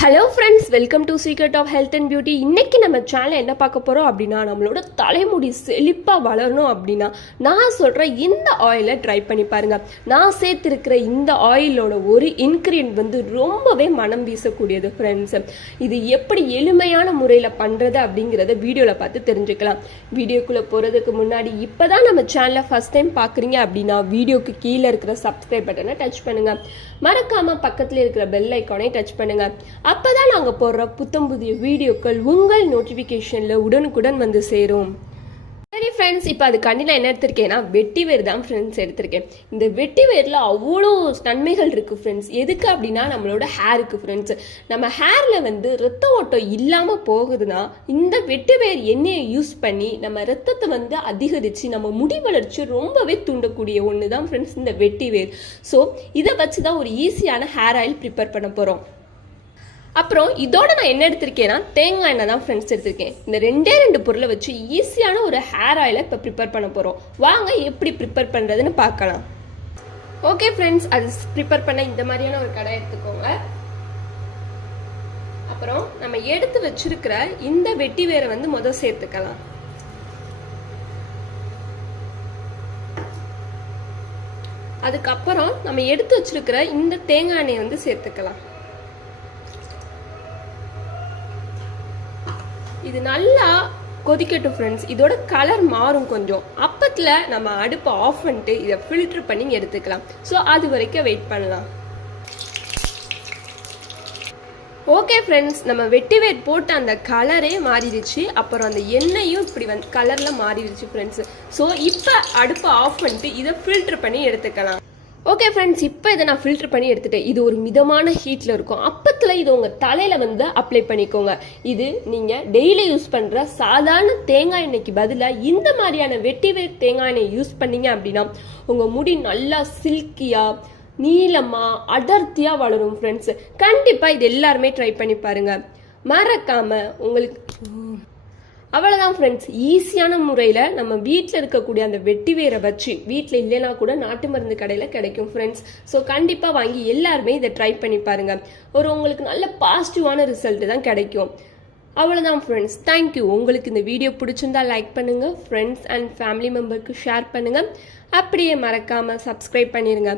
Hello friends, welcome to secret of health and beauty. இன்றைக்கி நம்ம channel என்ன பார்க்க போகிறோம் அப்படின்னா, நம்மளோட தலைமுடி செழிப்பாக வளரணும் அப்படின்னா நான் சொல்கிற இந்த ஆயிலை ட்ரை பண்ணி பாருங்கள். நான் சேர்த்துருக்கிற இந்த ஆயிலோட ஒரு இன்க்ரீடியன்ட் வந்து ரொம்பவே மனம் வீசக்கூடியது ஃப்ரெண்ட்ஸ். இது எப்படி எளிமையான முறையில் பண்ணுறது அப்படிங்கிறத வீடியோவில் பார்த்து தெரிஞ்சுக்கலாம். வீடியோக்குள்ளே போகிறதுக்கு முன்னாடி இப்போ தான் நம்ம சேனலை ஃபஸ்ட் டைம் பார்க்குறீங்க அப்படின்னா வீடியோக்கு கீழே இருக்கிற சப்ஸ்கிரைப் பட்டனை டச் பண்ணுங்கள். மறக்காமல் பக்கத்தில் இருக்கிற பெல் ஐக்கானை டச் பண்ணுங்கள். அப்பதான் நாங்க போடுற புத்தம் புதிய வீடியோக்கள் உங்கள் நோட்டிபிகேஷன்ல உடனுக்குடன் வந்து சேரும். சரி ஃப்ரெண்ட்ஸ், இப்போ அதுக்காண்டி நான் என்ன எடுத்திருக்கேன்னா வெட்டிவேர் தான் ஃப்ரெண்ட்ஸ் எடுத்திருக்கேன். இந்த வெட்டிவேரில் அவ்வளோ நன்மைகள் இருக்குது ஃப்ரெண்ட்ஸ். எதுக்கு அப்படின்னா நம்மளோட ஹேருக்கு ஃப்ரெண்ட்ஸ். நம்ம ஹேரில் வந்து ரத்த ஓட்டம் இல்லாமல் போகுதுன்னா இந்த வெட்டிவேர் எண்ணெயை யூஸ் பண்ணி நம்ம ரத்தத்தை வந்து அதிகரித்து நம்ம முடி வளர்ச்சி ரொம்பவே தூண்டக்கூடிய ஒன்று தான் ஃப்ரெண்ட்ஸ் இந்த வெட்டிவேர். ஸோ இதை வச்சு தான் ஒரு ஈஸியான ஹேர் ஆயில் ப்ரிப்பேர் பண்ண போகிறோம். அப்புறம் இதோட நான் என்ன எடுத்திருக்கேன்னா தேங்காய் எண்ணெய் தான் ஃப்ரெண்ட்ஸ் எடுத்திருக்கேன். இந்த ரெண்டு பொருளை வச்சு ஈஸியான ஒரு ஹேர் ஆயிலை இப்போ ப்ரிப்பேர் பண்ண போகிறோம். வாங்க எப்படி ப்ரிப்பேர் பண்ணுறதுன்னு பார்க்கலாம். ஓகே ஃப்ரெண்ட்ஸ், அது ப்ரிப்பேர் பண்ண இந்த மாதிரியான ஒரு கடை எடுத்துக்கோங்க. அப்புறம் நம்ம எடுத்து வச்சிருக்கிற இந்த வெட்டி வேரை வந்து முதல் சேர்த்துக்கலாம். அதுக்கப்புறம் நம்ம எடுத்து வச்சிருக்கிற இந்த தேங்காய் எண்ணெயை வந்து சேர்த்துக்கலாம். இது நல்லா கொதிக்கட்டும் ஃப்ரெண்ட்ஸ். இதோட கலர் மாறும் கொஞ்சம். அப்பத்தில் நம்ம அடுப்பை ஆஃப் பண்ணிட்டு இதை ஃபில்டர் பண்ணி எடுத்துக்கலாம். ஸோ அது வரைக்கும் வெயிட் பண்ணலாம். ஓகே ஃப்ரெண்ட்ஸ், நம்ம வெட்டிவேர் போட்டு அந்த கலரே மாறிடுச்சு. அப்புறம் அந்த எண்ணெயும் இப்படி வந்து கலரில் மாறிடுச்சு ஃப்ரெண்ட்ஸ். ஸோ இப்போ அடுப்பை ஆஃப் பண்ணிட்டு இதை ஃபில்டர் பண்ணி எடுத்துக்கலாம். ஓகே ஃப்ரெண்ட்ஸ், இப்போ இதை நான் ஃபில்டர் பண்ணி எடுத்துட்டேன். இது ஒரு மிதமான ஹீட்டில் இருக்கும். அப்பத்தில் இது உங்கள் தலையில் வந்து அப்ளை பண்ணிக்கோங்க. இது நீங்கள் டெய்லி யூஸ் பண்ணுற சாதாரண தேங்காய் எண்ணெய்க்கு பதிலாக இந்த மாதிரியான வெட்டிவேர் தேங்காய் எண்ணெய் யூஸ் பண்ணீங்க அப்படின்னா உங்கள் முடி நல்லா சில்கியாக நீளமாக அடர்த்தியாக வளரும் ஃப்ரெண்ட்ஸ். கண்டிப்பாக இது எல்லாருமே ட்ரை பண்ணி பாருங்கள். மறக்காமல் உங்களுக்கு அவ்வளோதான் ஃப்ரெண்ட்ஸ். ஈஸியான முறையில் நம்ம வீட்டில் இருக்கக்கூடிய அந்த வெட்டி வேரை வச்சு, வீட்டில் இல்லைனா கூட நாட்டு மருந்து கடையில் கிடைக்கும் ஃப்ரெண்ட்ஸ். ஸோ கண்டிப்பாக வாங்கி எல்லாருமே இதை ட்ரை பண்ணி பாருங்கள். உங்களுக்கு நல்ல பாசிட்டிவான ரிசல்ட் தான் கிடைக்கும். அவ்வளோதான் ஃப்ரெண்ட்ஸ். தேங்க்யூ. உங்களுக்கு இந்த வீடியோ பிடிச்சிருந்தா லைக் பண்ணுங்கள், ஃப்ரெண்ட்ஸ் அண்ட் ஃபேமிலி மெம்பருக்கு ஷேர் பண்ணுங்கள். அப்படியே மறக்காமல் சப்ஸ்கிரைப் பண்ணிடுங்க.